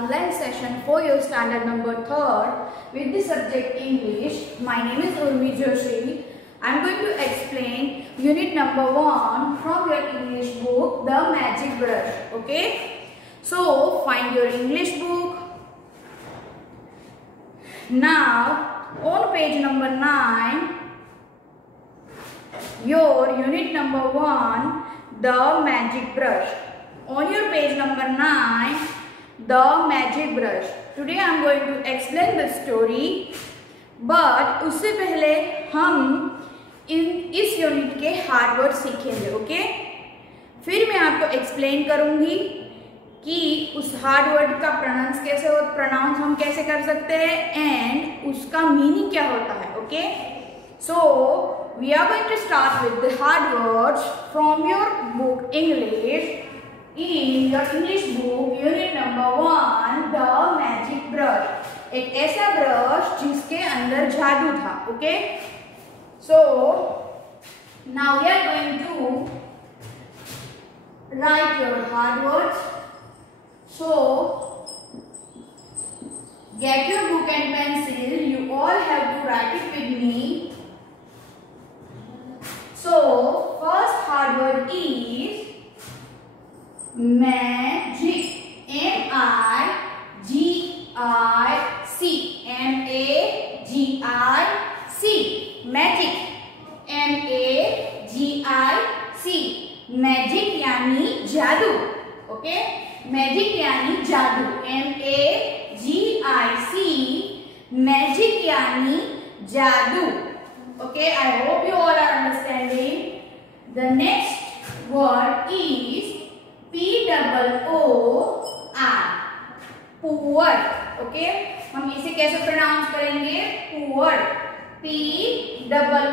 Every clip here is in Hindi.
online session for your standard number 3rd with the subject English. My name is Urmi Joshi. I am going to explain unit number 1 from your English book, The Magic Brush. Okay? So, find your English book. Now, on page number 9, your unit number 1, The Magic Brush. On your page number 9, The Magic Brush. Today I am going to explain the story. But उससे पहले हम इस यूनिट के हार्ड वर्ड सीखेंगे. ओके? फिर मैं आपको एक्सप्लेन करूंगी कि उस हार्ड वर्ड का प्रोनाउंस हम कैसे कर सकते हैं एंड उसका मीनिंग क्या होता है. Okay? So we are going to start with the hard words from your book English. In your English book, unit number 1, The Magic Brush. एक ऐसा ब्रश जिसके अंदर जादू था. Okay? So now we are going to write your hard words. So get your book and pencil. You all have to write it with me. So first hard word is magic. M-I-G-I-C. M-A-G-I-C. Magic. M-A-G-I-C. Magic यानी जादू. ओके? मैजिक यानी जादू. M-A-G-I-C. मैजिक यानी जादू. Okay, I hope you all are understanding. The next word is P-O-O-R. Poor. Okay, हम इसे कैसे प्रोनाउंस करेंगे? Poor. P-O-O-R.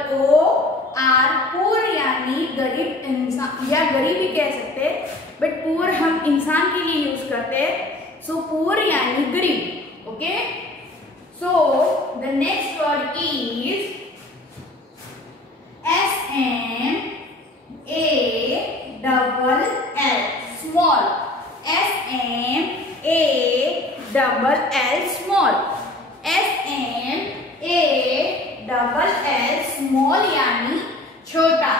Poor यानी गरीब इंसान या गरीब भी कह सकते हैं, बट poor हम इंसान के लिए यूज करते हैं. So poor यानी गरीब. Okay, so the next word is S-M-A-double-L. Small. S-M-A-double-L. Small. S-M-A-double-L. Small यानी छोटा.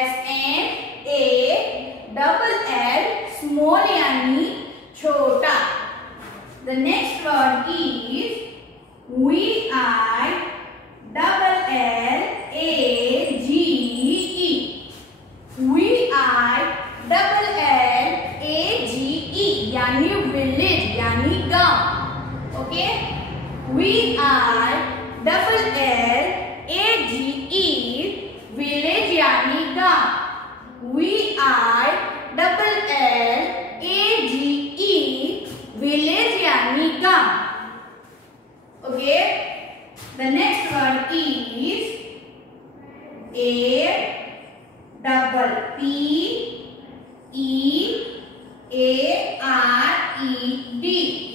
S-M-A-double-L. Small यानी छोटा. The next word is V-I-double-L-A-G-E. V-I-double-L-A-G-E यानी विलेज यानी गांव. ओके? V-I-double-L-A-G-E विलेज यानी गांव. V-I-double-L-A-G-E विलेज यानी गांव. Okay? The next word is A-P-E-A-R-E-D.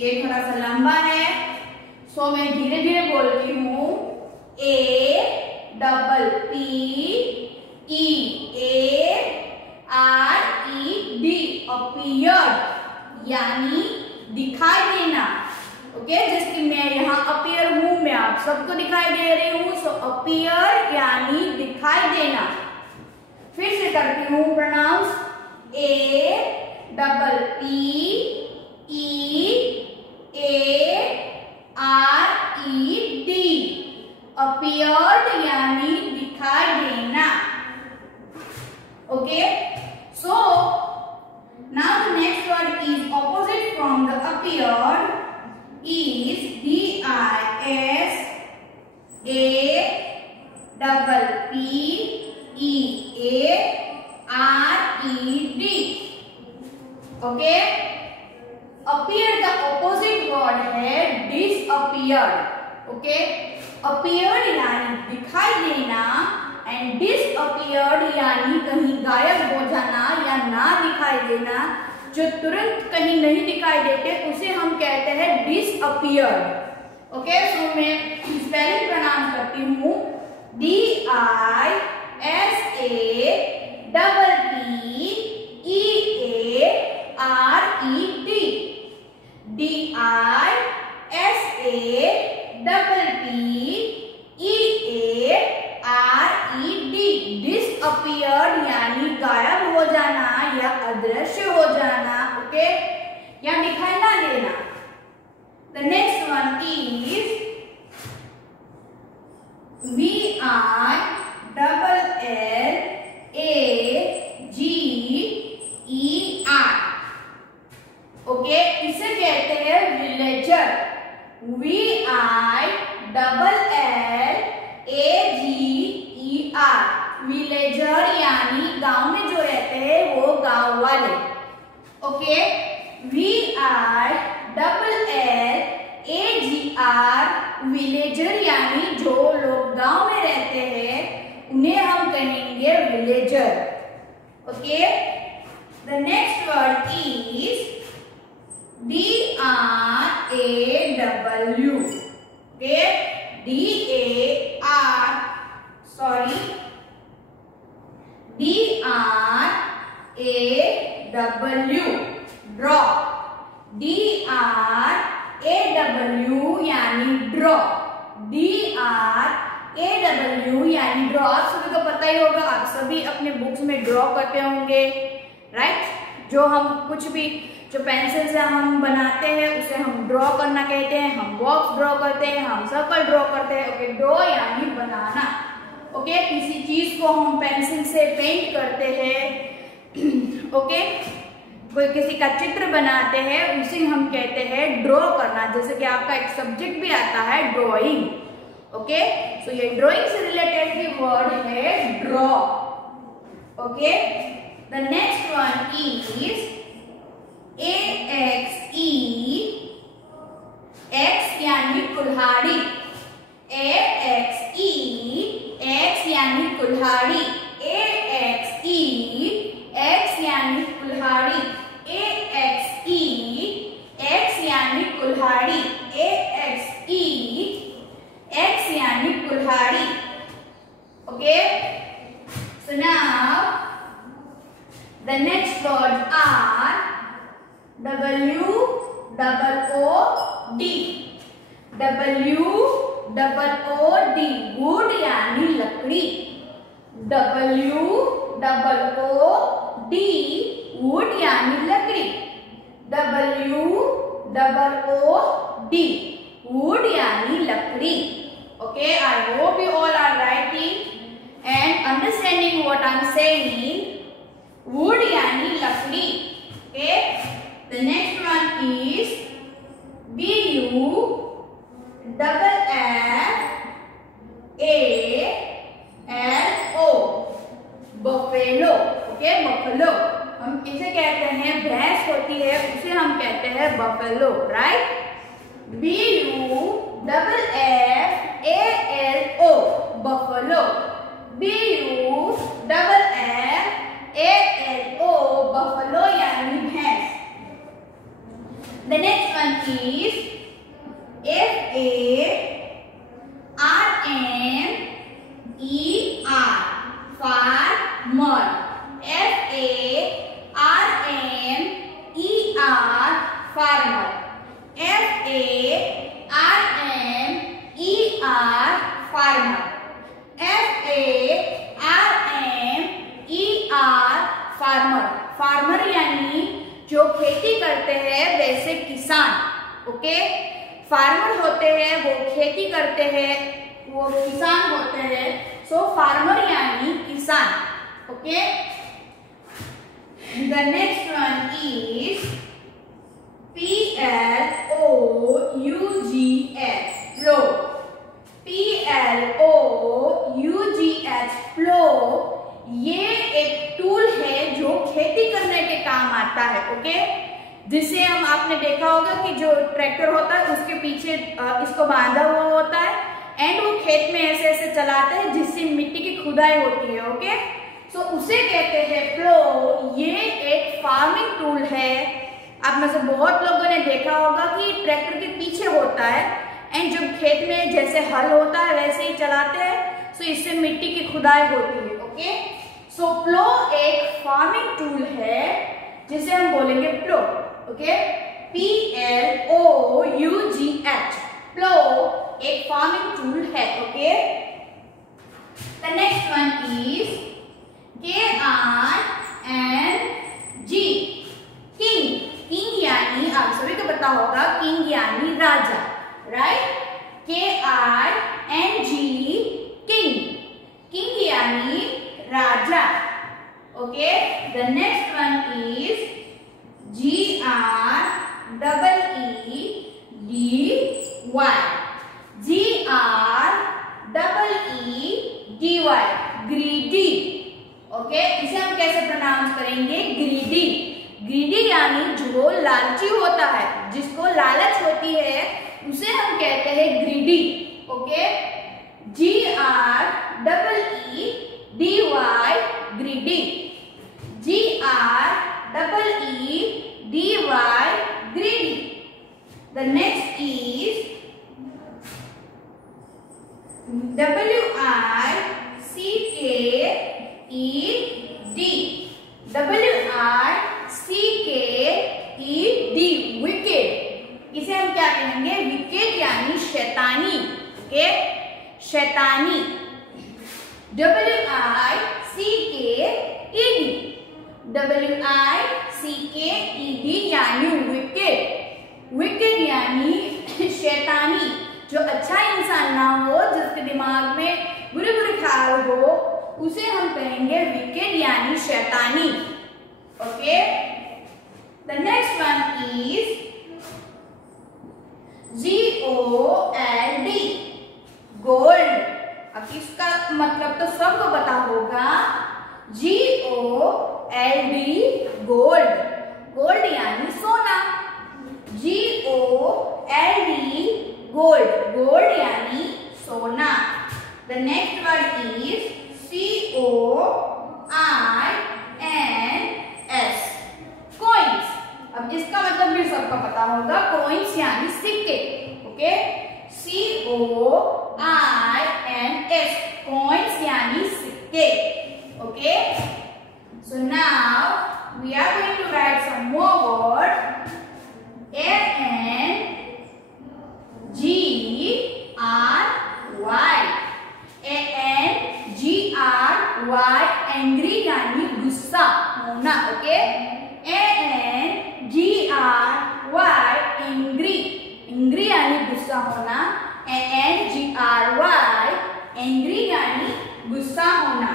ये थोड़ा सा लंबा है, सो मैं धीरे धीरे बोलती हूँ. A-P-P-E-A-R-E-D. Appeared यानी दिखाई देना. ओके? जैसे कि मैं यहाँ अपीयर हूं, मैं आप सबको दिखाई दे रही हूँ. सो अपीयर यानी दिखाई देना. फिर से करती हूँ प्रोनाउंस. A-P-P-E-A-R-E-D. अपीयर्ड यानी दिखाई देना. Okay? So now the next word is opposite from the appeared is D-I-S-A-P-P-E-A-R-E-D. Okay? Appeared the opposite word है disappeared. Okay? Appeared यानी दिखाई देना and disappeared यानी कहीं गायब हो जाना या ना दिखाई देना. जो तुरंत कहीं नहीं दिखाई देते उसे हम कहते हैं disappeared. ओके? सो मैं स्पेलिंग प्रोनाउंस करती हूँ. D-I-S-A-P-P-E-A-R-E-D. D-I-S-A-P-P-E-A-R-E-D, डिसअपियर्ड यानी गायब हो जाना या अदृश्य हो जाना. ओके, या दिखाई ना देना. The next one is V-I-L-L-A-G-E-R. Okay, इसे कहते हैं विलेजर. V-I-L-L-A-G-E-R, विलेजर यानी गांव में जो रहते हैं वो गांव वाले. ओके, V-I-L-L-A-G-R, विलेजर यानी जो लोग गांव में रहते हैं उन्हें हम कहेंगे villager. Okay, the next word is D-R-A-W. Okay, D-R-A-W, draw. D-R-A-W यानी ड्रॉ. D-R-A-W यानी ड्रॉ. आप सभी को पता ही होगा, आप सभी अपने बुक्स में ड्रॉ करते होंगे, राइट? जो हम कुछ भी जो पेंसिल से हम बनाते हैं उसे हम ड्रॉ करना कहते हैं. हम बॉक्स ड्रॉ करते हैं, हम सर्कल ड्रॉ करते हैं. ओके, ड्रॉ यानी बनाना. ओके, किसी चीज को हम पेंसिल से पेंट करते हैं. ओके, कोई किसी का चित्र बनाते हैं, उसे हम कहते हैं ड्रॉ करना. जैसे कि आपका एक सब्जेक्ट भी आता है ड्रॉइंग. ओके, सो ये ड्रॉइंग से रिलेटेड की वर्ड है draw. Okay, the next one is A-X-E, X यानी कुल्हाड़ी. A-X-E, X यानी कुल्हाड़ी. A-X-E, X यानी कुल्हाड़ी. A-X-E, X यानी कुल्हाड़ी. A-X-E, X यानी कुल्हाड़ी. Okay, so now the next words are W-O-O-D. W-O-O-D, would यानी लकड़ी. W-O-O-D, वुड यानी लकड़ी. W-O-O-D, वुड यानी लकड़ी. Okay, I hope you all are writing and understanding what I am saying. Wood यानी लकड़ी. Okay, the next one is B-U-F-F-A-L-O, buffalo. Okay, buffalo. हम इसे कहते हैं, भैंस होती है उसे हम कहते हैं buffalo, right? B-U-F-F-A-L-O, buffalo. B-U-F-F-A-L-O, buffalo यानी भैंस. The next one is F-A-R-M-E-R, farmer. F-A-R-M-E-R, farmer. F-A-R-M-E-R, farmer. F-A-R-M-E-R, farmer. farmer यानी जो खेती करते हैं वैसे किसान. ओके, फार्मर होते हैं वो खेती करते हैं, वो किसान होते हैं. सो फार्मर यानी किसान. Okay, the next one is P-L-O-U-G-H, plow. P-L-O-U-G-H, plow. ये एक टूल है जो खेती करने के काम आता है. ओके, जिसे हम आपने देखा होगा कि जो ट्रैक्टर होता है उसके पीछे इसको बांधा हुआ होता है एंड वो खेत में ऐसे ऐसे चलाते हैं जिससे मिट्टी की खुदाई होती है. ओके, सो उसे कहते हैं प्लो. ये एक फार्मिंग टूल है. आप में से बहुत लोगों ने देखा होगा कि ट्रैक्टर के पीछे होता है एंड जब खेत में जैसे हल होता है वैसे ही चलाते हैं, सो इससे मिट्टी की खुदाई होती है. ओके, सो प्लो एक फार्मिंग टूल है जिसे हम बोलेंगे प्लो. ओके, PLOUGH, plow एक फार्मिंग टूल है. Okay, the next one is KING, king. King यानी आप सभी को पता होगा, किंग यानी राजा, राइट. KING, king. किंग यानी राजा. Okay, the next one is GREEDY, GREEDY, greedy. Okay, इसे हम कैसे प्रोनाउंस करेंगे? ग्रीडी. ग्रीडी यानी जो लालची होता है, जिसको लालच होती है, उसे हम कहते हैं greedy. Okay, GREEDY, greedy. GREEDY, greedy. The next is WICKED, wicked. इसे हम क्या कहेंगे? विकेट यानी शैतानी. ओके, शैतानी. WICKED यानी विकेट. विकेट यानी शैतानी. जो अच्छा इंसान ना हो, जिसके दिमाग में बुरे बुरे ख्याल हो, उसे हम कहेंगे विकेट यानी शैतानी. Okay, the next one is GOLD, gold. अब इसका मतलब तो सबको पता होगा. GOLD, gold. गोल्ड यानी सोना. GOLD, gold. गोल्ड यानी सोना. The next word is COINS, coins. अब इसका मतलब भी सबको पता होगा. कॉइन्स यानी सिक्के. ओके, COINS, कॉइन्स यानी सिक्के. Okay, so now we are going to write some more words. ANGRY, ANGRY, angry यानी गुस्सा होना. ओके, ANGRY, angry, angry यानी गुस्सा होना. ANGRY, angry यानी गुस्सा होना.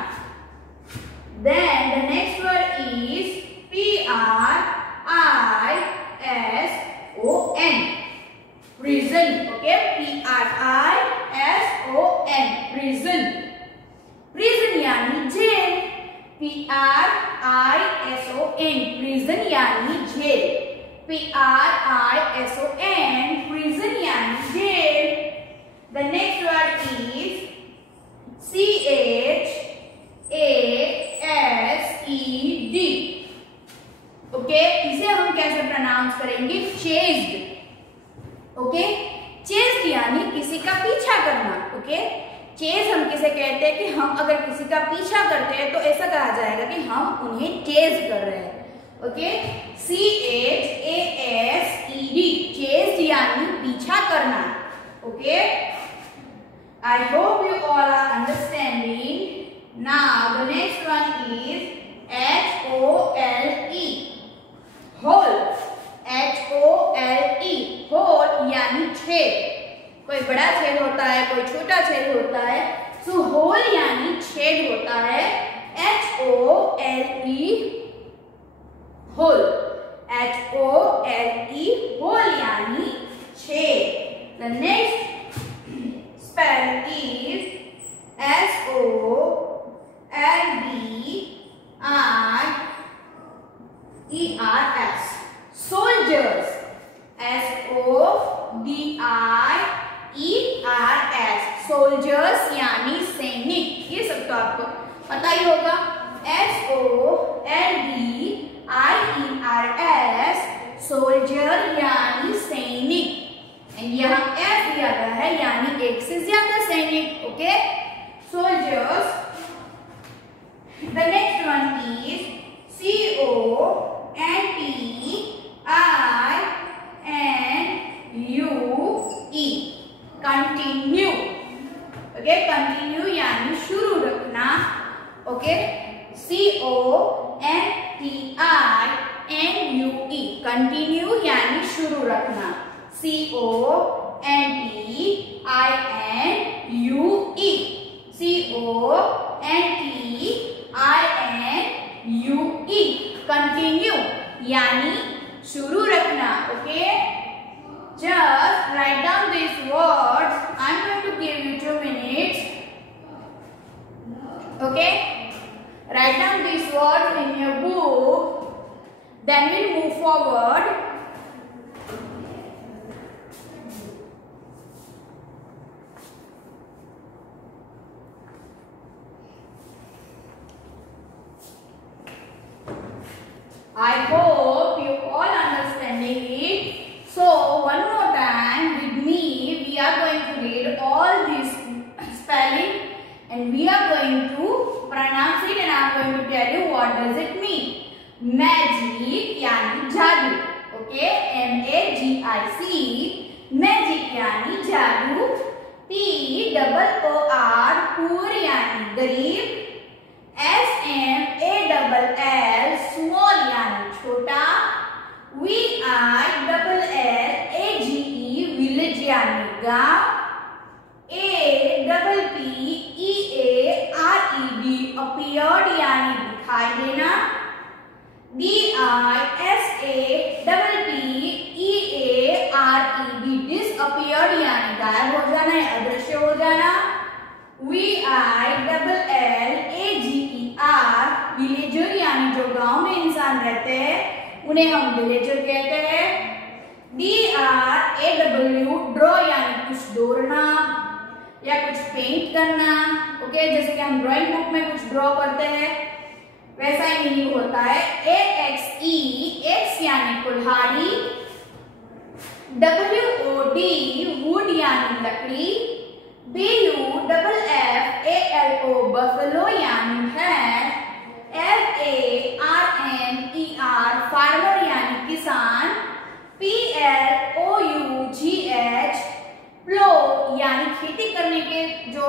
Then the next word is PRISON, prison. Okay, PRISON, prison. Prison यानी जेल. PRISON, prison यानी जेल. PRISON, prison यानी जेल. The next word is CHASED. Okay, इसे हम कैसे प्रोनाउंस करेंगे? चेस्ड. ओके, चेस्ड यानी किसी का पीछा करना. ओके, चेज हम किसे कहते हैं कि हम अगर किसी का पीछा करते हैं तो ऐसा कहा जाएगा कि हम उन्हें चेज कर रहे हैं. ओके, CHASED, चेज यानी पीछा करना. Okay, I hope you all are understanding. Now the next one is HOLE, hole. HOLE, hole यानी छेद. कोई बड़ा छेद होता है, कोई छोटा छेद होता है. सो होल यानी छेद होता है. HOLE, whole. HOLE, होल यानी छेद. The next spell is SOLDIERS, soldiers. SOLDIERS, soldiers यानी सैनिक. ये सब तो आपको पता ही होगा. SOLDIERS, soldier यानी सैनिक. यहाँ F दिया गया है यानी एक से ज्यादा सैनिक. Okay, soldiers. The next one is CONTINENTAL, continue. Okay, continue यानी शुरू रखना। ओके, CONTINUE, कंटिन्यू यानी शुरू रखना। CONTINUE, CONTINUE, कंटिन्यू यानी शुरू रखना। Okay, just write down these words. I'm going to give you 2 minutes. Okay, write down these words in your book, then we'll move forward. I hope you all understanding it. So one more time with me, we are going to read all these spelling and we are going to pronounce it, and I am going to tell you what does it mean. Magic यानी जादू। ओके, MAGIC, मैजिक यानी जादू। POOR, पुअर यानी गरीब। SMALL, स्मॉल यानी छोटा। VILLAGE, विलेज यानी गांव। APPEARED, अपीयर्ड यानी दिखाई देना। DISAPPEARED, डिसअपीयर्ड यानी गायब हो जाना या अदृश्य हो जाना। VILLAGER, विलेजर यानी जो गांव में इंसान रहते हैं उन्हें हम विलेजर कहते हैं। DRAW, ड्रॉ यानी कुछ दौड़ना या कुछ पेंट करना। ओके, जैसे कि हम ड्राइंग बुक में कुछ ड्रॉ करते हैं वैसा ही मीनिंग होता है। AXE, एक्स यानी कुल्हाड़ी। WOOD, वुड यानी लकड़ी। BUFFALO, बफलो यानी भैंस। FARMER, फार्मर यानी किसान। PLOUGH, प्लो यानी खेती करने के जो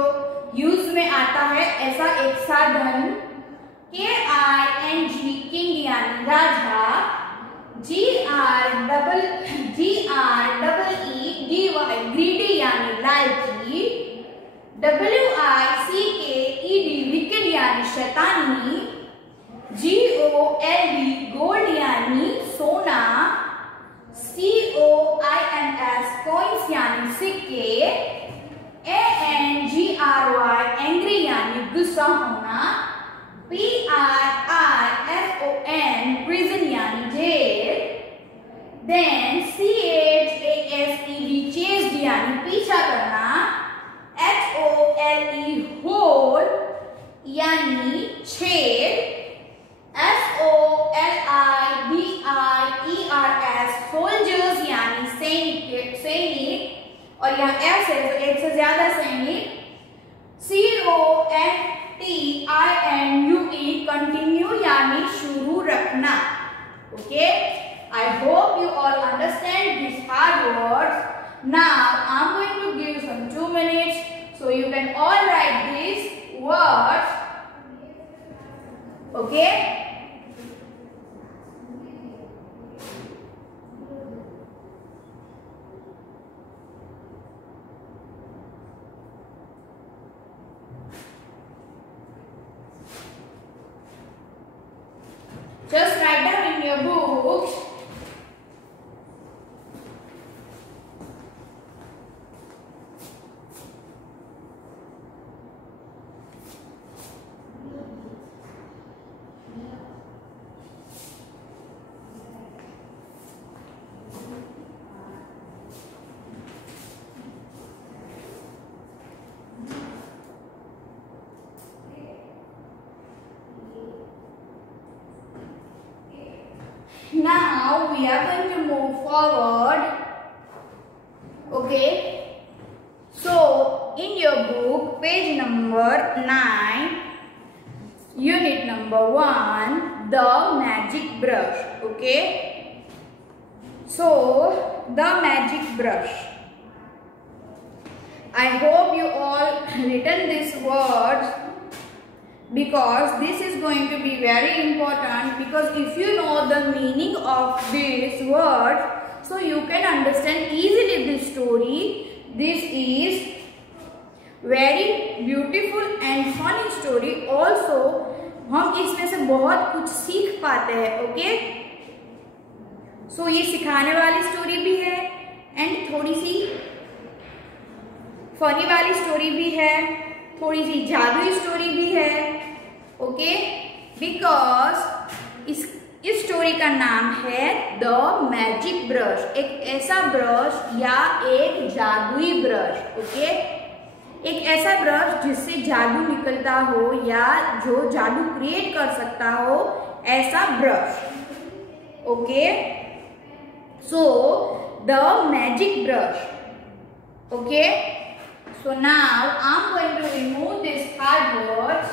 यूज में आता है ऐसा एक साधन। KING, किंग यानी राजा। GREEDY, ग्रीडी यानी लालची। WICKED, विकेड यानी शैतानी। GOLD, गोल्ड यानी सोना। COINS, कॉइन्स यानी सिक्के। ANGRY, एंग्री यानी गुस्सा होना। PRISON, प्रिजन यानी जेल। देन CHASED, चेस्ड यानी पीछा करना। HOLE, होल यानी छेद। SOLDIERS, सोल्जर्स यानी सैनिक, और यहाँ S है तो एक से ज्यादा सैनिक। CONTINUE, कंटिन्यू यानी शुरू रखना। Okay, I hope you all understand these hard words. Now I'm going to give you some 2 minutes so you can all write these words. Okay? Just write down in your books. Now we are going to move forward. Okay. So in your book, page number 9, unit number 1, the magic brush. Okay. So the magic brush. I hope you all written these words, because this is going to be very important, because if you know the meaning of this word, so you can understand easily this story. This is very beautiful and funny story. Also हम इसमें से बहुत कुछ सीख पाते हैं. ओके, सो ये सिखाने वाली स्टोरी भी है एंड थोड़ी सी फनी वाली स्टोरी भी है, थोड़ी सी जादुई स्टोरी भी है. ओके, बिकॉज इस स्टोरी का नाम है द मैजिक ब्रश. एक ऐसा ब्रश या एक जादुई ब्रश. ओके, एक ऐसा ब्रश जिससे जादू निकलता हो या जो जादू क्रिएट कर सकता हो, ऐसा brush. Okay, so the magic brush. Okay, so now I'm going to remove these hard words.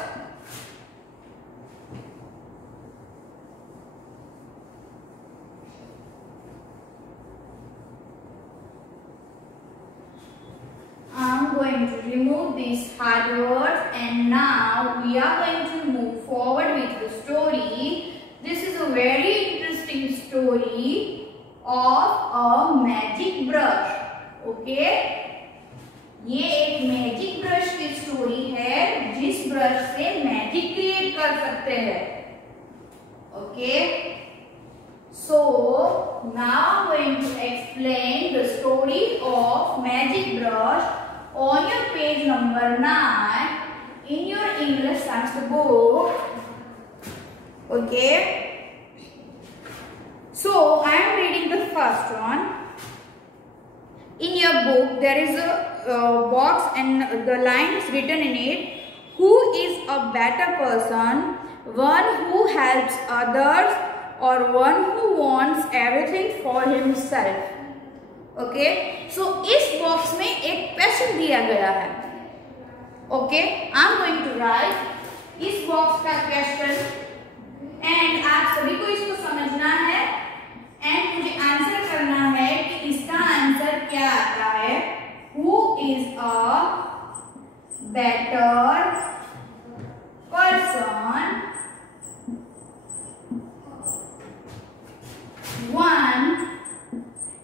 I'm going to remove these hard words, and now we are going to move forward with the story. This is a very interesting story of a magic brush. Okay, ये एक मैजिक ब्रश की स्टोरी है, जिस ब्रश से मैजिक क्रिएट कर सकते हैं. Okay, so now I am going to explain the story of magic brush on your page number 9 in your English science book. Okay, so I am reading the first one. In your book there is a box and the lines written in it: who is a better person, one who helps others or one who wants everything for himself. Okay, so इस बॉक्स में एक क्वेश्चन दिया गया है. Okay, I am going to write इस बॉक्स का क्वेश्चन, एंड आप सभी को इसको समझना है एंड मुझे आंसर करना है कि इसका आंसर क्या आता है. Who is a better person, one,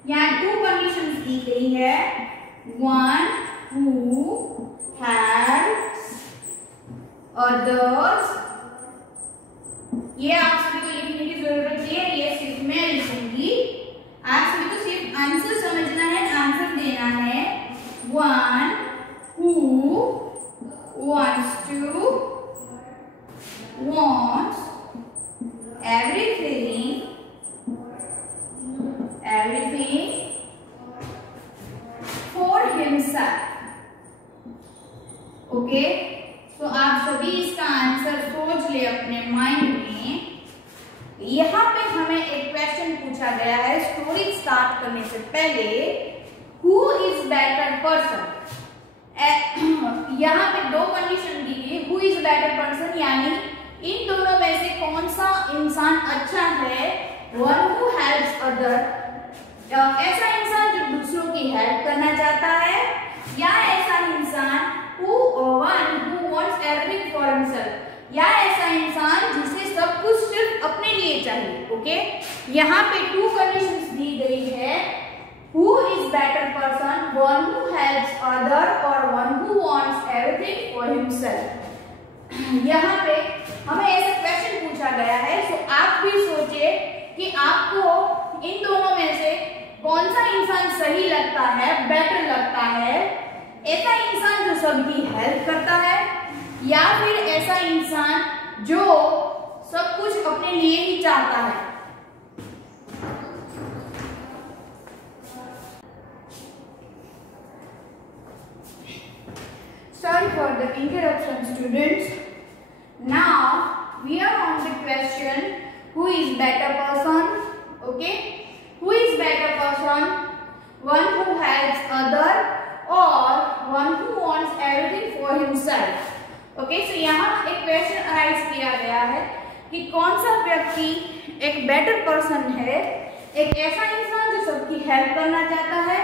यहाँ 2 कंडीशंस दी गई है. वन हु हेल्प्स अदर्स, ये आप सभी को लिखने की जरूरत है, ये सिर्फ मैं लिखूंगी. आप सभी को सिर्फ आंसर समझना है, आंसर देना है. One who wants to wants everything for himself. Okay, तो आप सभी इसका आंसर सोच ले अपने माइंड में. यहाँ पे हमें एक क्वेश्चन पूछा गया है स्टोरी स्टार्ट करने से पहले. हु इज बेटर पर्सन, यहाँ पे 2 कंडीशन दी है. हु इज बेटर पर्सन यानी इन दोनों में से कौन सा इंसान अच्छा है. वन हु हेल्प्स अदर, ऐसा इंसान जो दूसरों की हेल्प करना चाहता है, या ऐसा इंसान one who wants everything for himself, या ऐसा इंसान जिसे सब कुछ सिर्फ अपने लिए चाहिए. ओके, यहाँ पे 2 कंडीशंस दी गई है. Who is better person, one who helps other और one who wants everything for himself. यहाँ पे हमें ऐसा क्वेश्चन पूछा गया है. सो आप भी सोचे कि आपको इन दोनों में से कौन सा इंसान सही लगता है, बेटर लगता है. ऐसा इंसान जो सबकी हेल्प करता है, या फिर ऐसा इंसान जो सब कुछ अपने लिए ही चाहता है. Sorry for the interruption, students. Now we are on the question, who is better person. Okay, who is better person, one who helps other or one who wants everything for himself. Okay, so यहाँ एक क्वेश्चन अराइज किया गया है कि कौन सा व्यक्ति एक बेटर पर्सन है. एक ऐसा इंसान जो सबकी हेल्प करना चाहता है,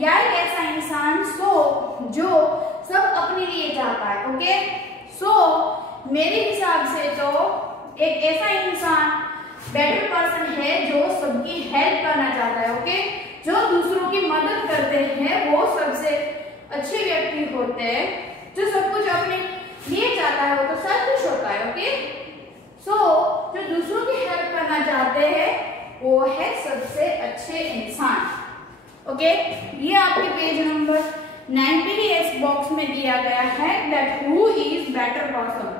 या एक ऐसा इंसान जो ओके। सो मेरे हिसाब से तो एक ऐसा इंसान बेटर पर्सन है जो सबकी हेल्प करना चाहता है, ओके। जो दूसरों की मदद करते हैं वो सबसे अच्छे व्यक्ति होते हैं। जो सब कुछ अपने लिए चाहता है वो तो सेल्फिश होता है, ओके। सो जो दूसरों की हेल्प करना चाहते हैं वो है सबसे अच्छे इंसान, ओके। ये आपके पेज नंबर 90 बॉक्स में दिया गया है that who is better person.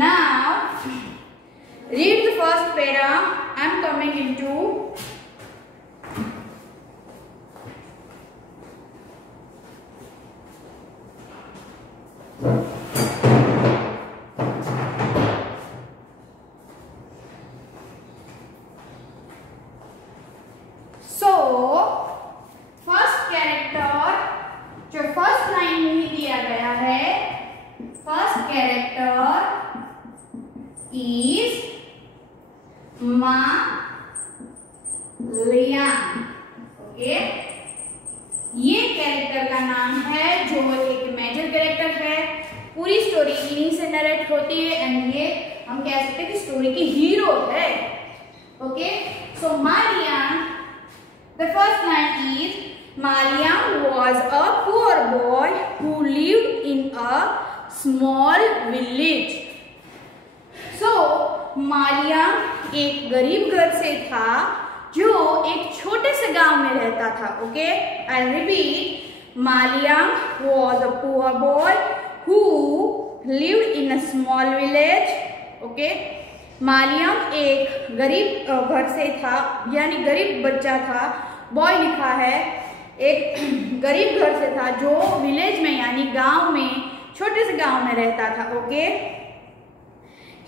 Now read the first para. I am coming into first character, जो फर्स्ट लाइन में दिया गया है, फर्स्ट कैरेक्टर इज मालियांग, ओके। ये कैरेक्टर का नाम है जो एक मेजर कैरेक्टर है। पूरी स्टोरी इन्हीं से नरेट होती है एंड ये हम कह सकते हैं कि स्टोरी की हीरो है, okay. So Ma Liang, the first line is Maliang was a poor boy who lived in a small village. So मालियांग एक गरीब घर से था जो एक छोटे से गांव में रहता था, okay. I repeat, Ma Liang was a poor boy who lived in a small village, okay. Ma Liang एक गरीब घर से था, यानी गरीब बच्चा था, बॉय लिखा है, एक गरीब घर से था जो विलेज में यानी गांव में, छोटे से गांव में रहता था, okay.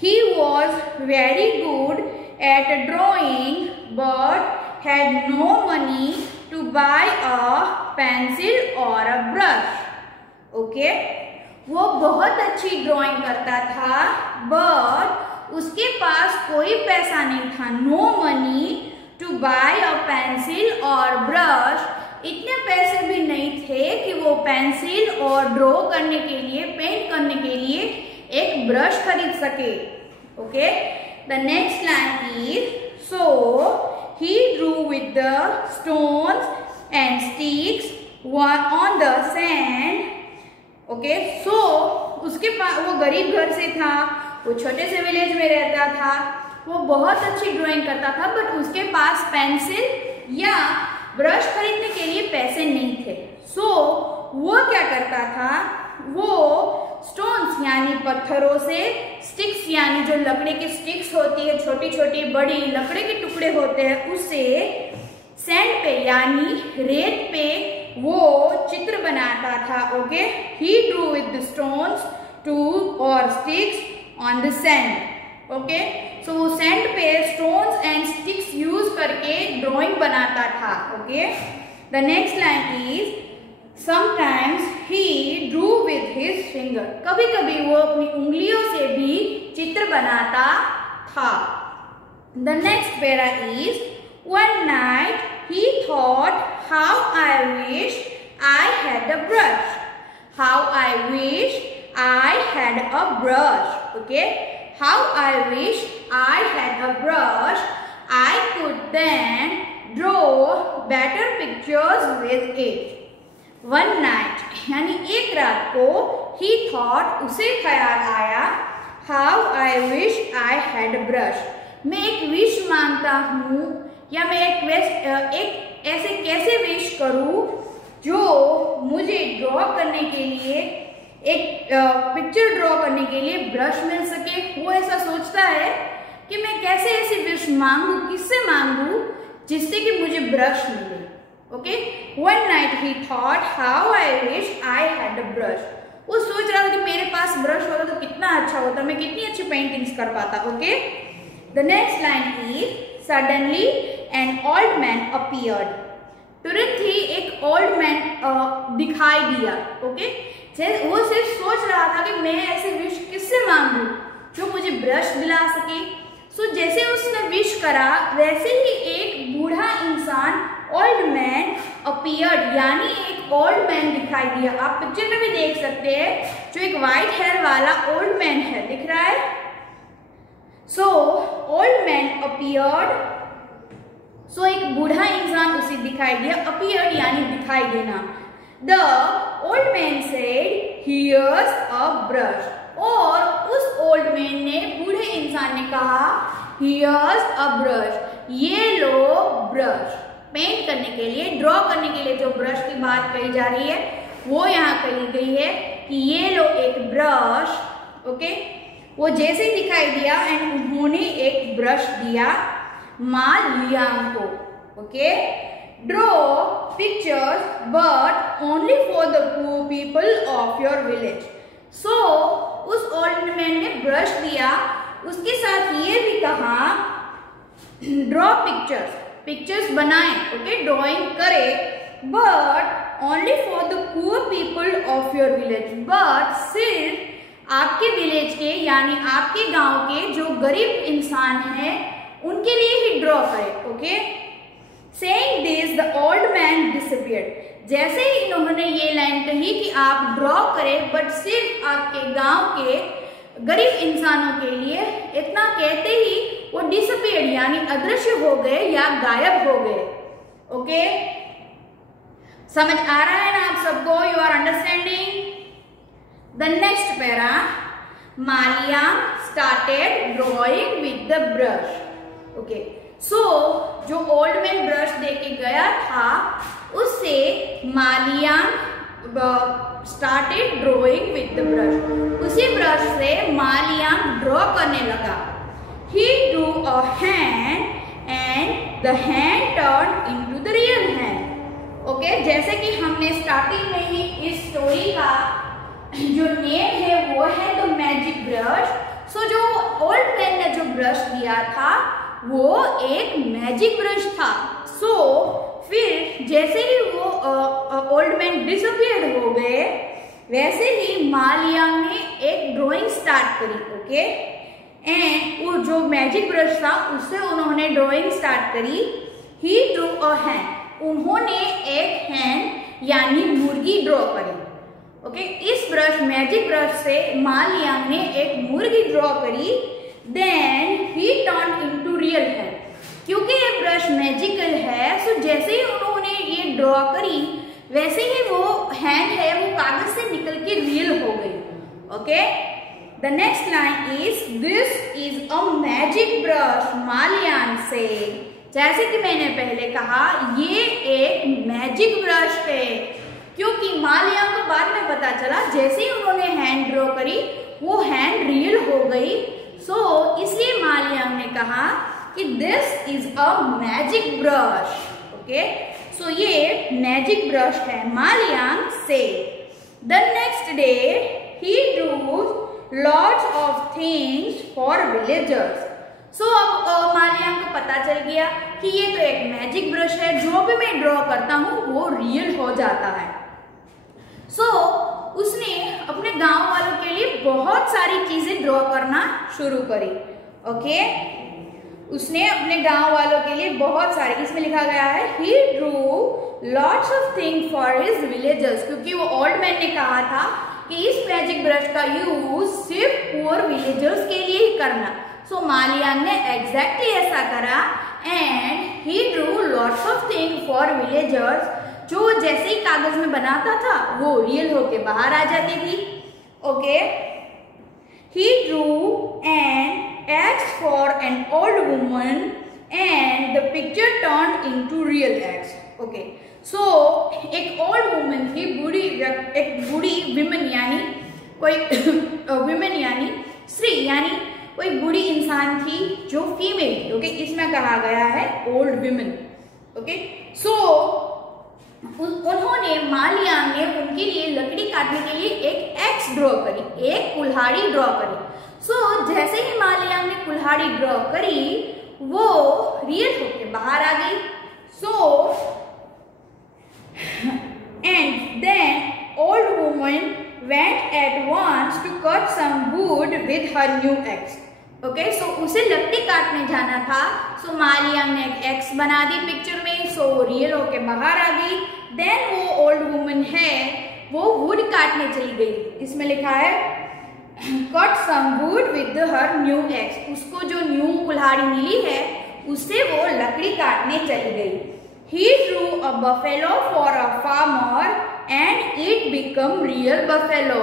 He was very good at drawing but had no money to buy a pencil or a brush, okay. वो बहुत अच्छी ड्राइंग करता था बट उसके पास कोई पैसा नहीं था, no money to buy a pencil और ब्रश। इतने पैसे भी नहीं थे कि वो पेंसिल और ड्रॉ करने के लिए, पेंट करने के लिए एक ब्रश खरीद सके, okay. The next line is so he drew with the stones and sticks on the sand, okay. So उसके पास, वो गरीब घर से था, वो छोटे से विलेज में रहता था, वो बहुत अच्छी ड्राइंग करता था बट उसके पास पेंसिल या ब्रश खरीदने के लिए पैसे नहीं थे। सो वो क्या करता था, वो स्टोन्स यानी पत्थरों से, स्टिक्स यानी जो लकड़ी की स्टिक्स होती है, छोटी छोटी बड़ी लकड़ी के टुकड़े होते हैं, उससे सैंड पे यानी रेत पे वो चित्र बनाता था, okay. He drew with the stones too और sticks on the sand, okay. So वो सैंड पे स्टोन्स एंड स्टिक्स यूज करके ड्राइंग बनाता था, okay. The next line is sometimes he drew with his finger, कभी कभी वो अपनी उंगलियों से भी चित्र बनाता था। The next para is one night he thought, how I wish I had a brush, how I wish I had a brush, okay. How I wish I had a brush, I could then draw better pictures with it. One night यानी एक रात को, he thought उसे ख्याल आया, how I wish I had a brush, मैं एक विश मांगता हूँ या मैं एक ऐसे कैसे विश करूँ जो मुझे ड्रॉ करने के लिए, एक पिक्चर ड्रॉ करने के लिए ब्रश मिल सके। वो ऐसा सोचता है कि मैं कैसे ऐसी विश मांगू, किससे मांगू जिससे कि मुझे ब्रश मिले, okay. One night he thought how I wish I had a brush, वो सोच रहा था कि मेरे पास ब्रश होता तो कितना अच्छा होता, मैं कितनी अच्छी पेंटिंग्स कर पाता, okay. The next line is suddenly an old man appeared, तुरंत ही एक ओल्ड मैन दिखाई दिया, ओके। वो सिर्फ सोच रहा था कि मैं ऐसे विश किससे मांगू जो मुझे ब्रश दिला सके। सो जैसे उसने विश करा वैसे ही एक बूढ़ा इंसान, ओल्ड मैन अपीयर्ड यानी एक एक ओल्ड मैन दिखाई दिया। आप पिक्चर में भी देख सकते हैं, जो एक व्हाइट हेयर वाला ओल्ड मैन है, दिख रहा है। सो ओल्ड मैन अपीयर्ड, सो एक बूढ़ा इंसान उसे दिखाई दिया। अपीयर्ड यानी दिखाई देना। The old man said here's a brush, और उस ओल्ड मैन ने, बूढ़े इंसान ने कहा हियर्स अ ब्रश, ये लो ब्रश। पेंट करने के लिए, ड्रॉ करने के लिए जो ब्रश की बात कही जा रही है वो यहाँ कही गई है कि ये लो एक ब्रश। ओके, वो जैसे ही दिखाई दिया एंड उन्होंने एक ब्रश दिया मा लियांग को। Okay, draw pictures but only for the poor people of your village. So उस ओल्ड मैन ने ब्रश दिया, उसके साथ ये भी कहा ड्रॉ पिक्चर्स बनाएं, ओके, ड्रॉइंग करे, but only for the poor people of your village, but सिर्फ आपके विलेज के यानी आपके गांव के जो गरीब इंसान हैं उनके लिए ही ड्रॉ करें। Okay, saying this the old man disappeared. जैसे ही इन्होंने ये लाइन कही कि आप ड्रॉ करें बट सिर्फ आपके गांव के गरीब इंसानों के लिए, इतना कहते ही वो डिसअपीयर्ड यानी अदृश्य हो गए या गायब हो गए। ओके, समझ आ रहा है ना आप सबको? You are understanding? The next para, Ma Liang started drawing with the brush. Okay, so जो ओल्ड मैन ब्रश देके गया था उससे Ma Liang started drawing with the brush, उसी ब्रश से मा लियांग ड्रॉ करने लगा। He drew a hand and the hand turned into the real hand. Okay, जैसे कि हमने स्टार्टिंग में ही इस स्टोरी का जो नेम है वो है द मैजिक ब्रश। सो जो ओल्ड मैन ने जो ब्रश दिया था वो एक मैजिक ब्रश था। सो फिर जैसे ही वो ओल्ड मैन डिसअपीयर्ड हो गए, वैसे ही मा लियांग ने एक ड्राइंग स्टार्ट करी। ओके, एंड वो जो मैजिक ब्रश था उससे उन्होंने ड्राइंग स्टार्ट करी। ही ड्रू अ हैंड, उन्होंने एक हैंड यानी मुर्गी ड्रॉ करी। ओके, इस ब्रश मैजिक ब्रश से मा लियांग ने एक मुर्गी ड्रॉ करी। Then he turn into real hand, क्योंकि ये ब्रश मैजिकल है, सो जैसे ही उन्होंने ये ड्रॉ करी वैसे ही वो हैंड है वो कागज से निकल के रियल हो गई। Okay, the next line is this is a magic brush मा लियांग से। जैसे कि मैंने पहले कहा ये एक मैजिक ब्रश है, क्योंकि मा लियांग को बाद में पता चला जैसे ही उन्होंने हैंड ड्रॉ करी वो हैंड रियल हो गई। सो इसलिए मा लियांग ने कहा कि this is a magic brush. Okay, so ये मैजिक ब्रश है मा लियांग से। The next day he drew lots of things for villagers. So अब मा लियांग को पता चल गया कि ये तो एक मैजिक ब्रश है, जो भी मैं ड्रॉ करता हूँ वो रियल हो जाता है। सो उसने अपने गांव वालों के लिए बहुत सारी चीजें ड्रॉ करना शुरू करी। ओके, उसने अपने गांव वालों के लिए बहुत सारे, इसमें लिखा गया है he drew lots of thing for his villagers, क्योंकि वो ओल्ड मैन ने कहा था कि इस मैजिक ब्रश का यूज सिर्फ पुअर विलेजर्स के लिए ही करना। सो मा लियांग ने एग्जैक्टली ऐसा करा and he drew lots of thing for villagers, जो जैसे ही कागज में बनाता था वो रियल होके बाहर आ जाती थी। Okay, he drew an axe for an old woman and the picture turned into real axe. Okay, so एक old woman थी, एक बूढ़ी women यानी कोई women यानी स्त्री यानी कोई बूढ़ी इंसान थी जो फीमेल थी। ओके, इसमें कहा गया है ओल्ड women. ओके, so उन्होंने मा लियांग ने उनके लिए लकड़ी काटने के लिए एक एक्स ड्रॉ करी, एक कुल्हाड़ी ड्रॉ करी। सो जैसे ही मा लियांग ने कुल्हाड़ी ड्रॉ करी वो रियल होके बाहर आ गई। So and then old woman went at once to cut some wood with her new axe. Okay, so उसे लकड़ी काटने जाना था। सो मालियांग ने एक एक्स बना दी पिक्चर में, सो वो रियल होके बाहर आ गई। देन वो ओल्ड वुमन है वो वुड काटने चली गई। इसमें लिखा है cut some wood with her new axe. उसको जो न्यू कुल्हाड़ी मिली है उससे वो लकड़ी काटने चली गई। He drew a buffalo for a farmer and it became real buffalo.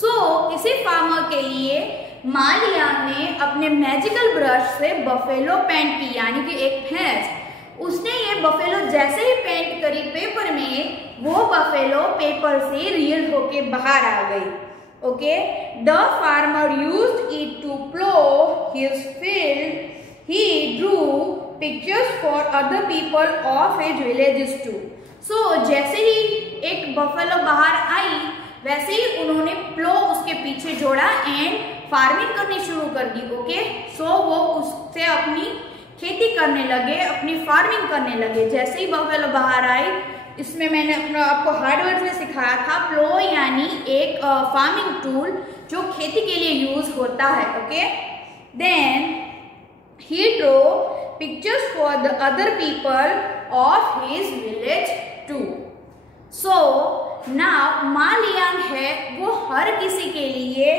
So किसी फार्मर के लिए मालियांग ने अपने मैजिकल ब्रश से बफेलो पेंट की, यानी कि एक भैंस। उसने ये बफेलो जैसे ही पेंट करी पेपर में, वो बफेलो पेपर से रियल होके बाहर आ गई। Okay, the farmer used it to plough his field. He drew pictures for other people of his villages too. So जैसे ही एक बफेलो बाहर आई वैसे ही उन्होंने प्लो उसके पीछे जोड़ा एंड फार्मिंग करनी शुरू कर दी। ओके, सो वो उससे अपनी खेती करने लगे, अपनी फार्मिंग करने लगे। जैसे ही बफेलो बाहर आई, इसमें मैंने आपको हार्ड वर्ड में सिखाया था, प्लो यानी एक फार्मिंग टूल जो खेती के लिए यूज होता है। Okay, then he drew pictures for the other people of his village too. So now मालियांग है वो हर किसी के लिए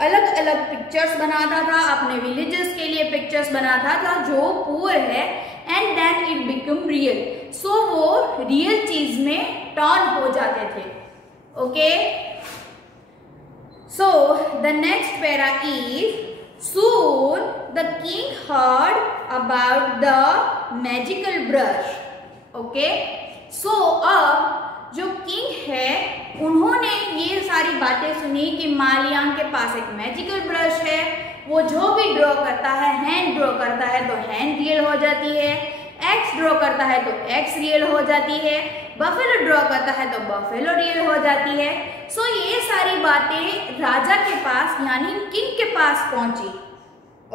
अलग अलग पिक्चर्स बनाता था, अपने विलेजेस के लिए पिक्चर्स बनाता था जो पुअर है, and then it become real. So वो रियल चीज में टर्न हो जाते थे। Okay, so the next para is soon the king heard about the magical brush. Okay, so अब जो किंग है उन्होंने ये सारी बातें सुनी कि मालियांग के पास एक मैजिकल ब्रश है। वो जो भी ड्रॉ करता है, हैंड ड्रॉ करता है तो हैंड रियल हो जाती है, एक्स ड्रॉ करता है तो एक्स रियल हो जाती है, बफेलो ड्रॉ करता है तो बफेलो रियल हो जाती है। सो ये सारी बातें राजा के पास यानी किंग के पास पहुंची।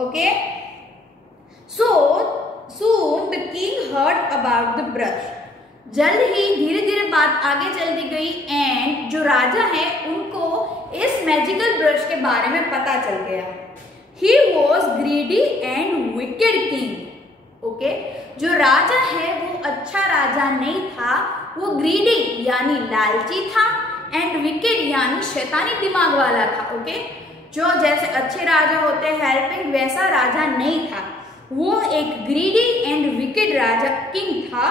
Okay, so soon the king heard about the brush. जल्द ही धीरे धीरे बात आगे चलती गई एंड जो राजा है उनको इस मैजिकल ब्रश के बारे में पता चल गया। He was greedy and wicked king. Okay, जो राजा है वो अच्छा राजा नहीं था, वो ग्रीडी यानी लालची था, एंड विकेड यानी शैतानी दिमाग वाला था। ओके, जो जैसे अच्छे राजा होते हैं हेल्पिंग, वैसा राजा नहीं था, वो एक greedy and wicked Raja king था।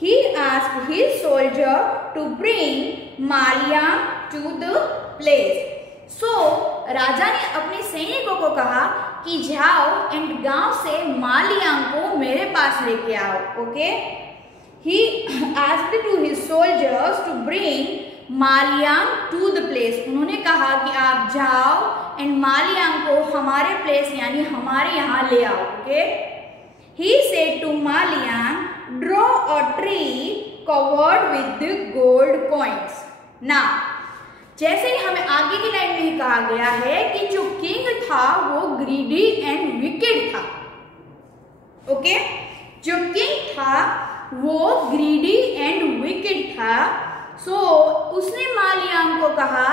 He asked his soldier to bring मालियांग to the place. So राजा ने अपने सैनिकों को कहा कि जाओ एंड गांव से मालियांग को मेरे पास लेके आओ। Okay, he asked to his soldiers to bring मालियांग to the place. उन्होंने कहा कि आप जाओ एंड मालियांग को हमारे प्लेस यानी हमारे यहाँ ले आओ। Okay, he said to मालियांग, draw a tree covered with the gold coins. Now जैसे ही हमें आगे की लाइन में ही कहा गया है कि जो किंग था वो ग्रीडी एंड विकेड था। ओके, जो किंग था वो ग्रीडी एंड विकेड था। सो उसने मालियांग को कहा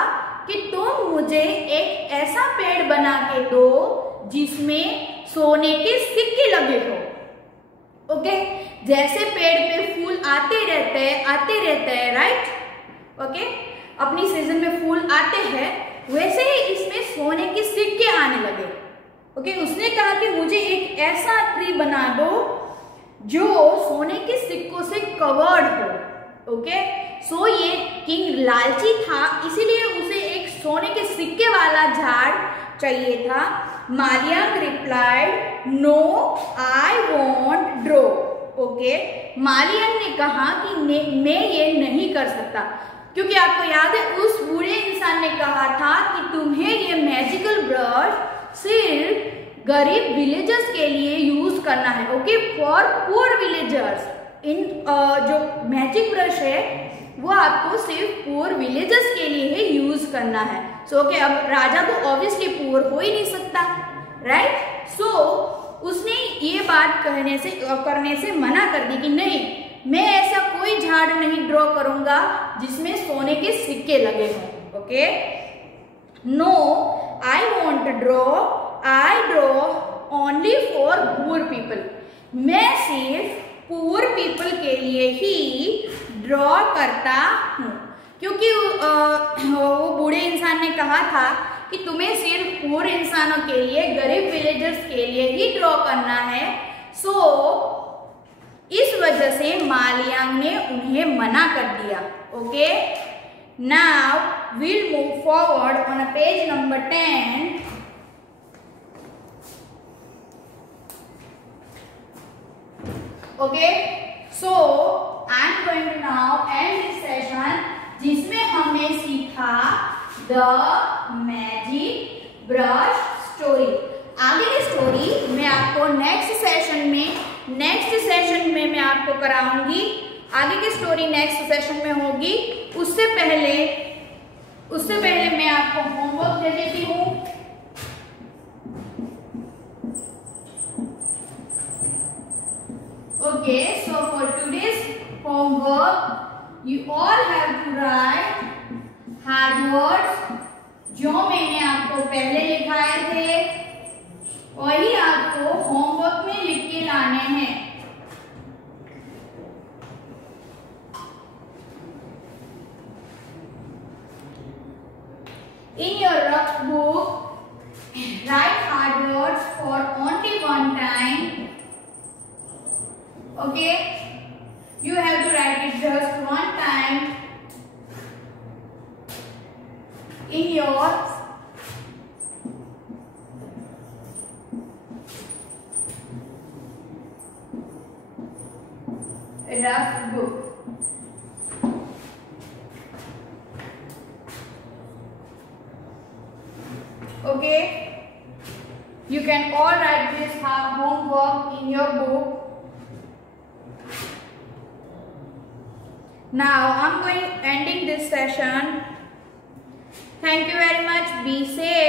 कि तुम मुझे एक ऐसा पेड़ बना के दो जिसमें सोने के सिक्के लगे हो। ओके, जैसे पेड़ पे फूल आते रहते हैं राइट। ओके, अपनी सीजन में फूल आते हैं, वैसे ही इसमें सोने के सिक्के आने लगे। ओके, उसने कहा कि मुझे एक ऐसा ट्री बना दो जो सोने के सिक्कों से कवर्ड हो। ओके, सो ये किंग लालची था, इसीलिए उसे एक सोने के सिक्के वाला झाड़ चाहिए था। Ma Liang replied, no I want draw. Okay, Ma Liang ने कहा कि मैं ये नहीं कर सकता, क्योंकि आपको याद है उस बूढ़े इंसान ने कहा था कि तुम्हें ये मैजिकल ब्रश सिर्फ गरीब विलेजर्स के लिए यूज करना है। Okay, for poor villagers. इन जो मैजिक ब्रश है वो आपको सिर्फ पुअर विलेजर्स के लिए ही यूज करना है। सो ओके, अब राजा तो ऑब्वियसली पुअर हो ही नहीं सकता राइट। सो उसने ये बात करने से मना कर दी कि नहीं, मैं ऐसा कोई झाड़ नहीं ड्रॉ करूंगा जिसमें सोने के सिक्के लगे हों। Okay, no I want draw I draw only for poor people. मैं सिर्फ पुअर पीपल के लिए ही ड्रॉ करता हूँ, क्योंकि वो बूढ़े इंसान ने कहा था कि तुम्हें सिर्फ पुअर इंसानों के लिए, गरीब विलेजर्स के लिए ही ड्रॉ करना है। सो इस वजह से मालियांग ने उन्हें मना कर दिया। Okay, now we'll move forward on page number 10. Okay, so I am going to now end this session, जिसमें हमने सीखा द मैजिक ब्रश स्टोरी। आगे की स्टोरी मैं आपको नेक्स्ट सेशन में मैं आपको कराऊंगी। आगे की स्टोरी नेक्स्ट सेशन में होगी। उससे पहले मैं आपको होमवर्क दे देती हूँ। Okay, so for today's homework, you all have to write hard words जो मैंने आपको पहले लिखाए थे, वही आपको होमवर्क में लिख के लाने हैं। In your rough book, write hard words for only one time. Okay, you have to write it just one time in your rough book. Okay, you can all write this homework in your book. Now I'm ending this session. Thank you very much. Be safe.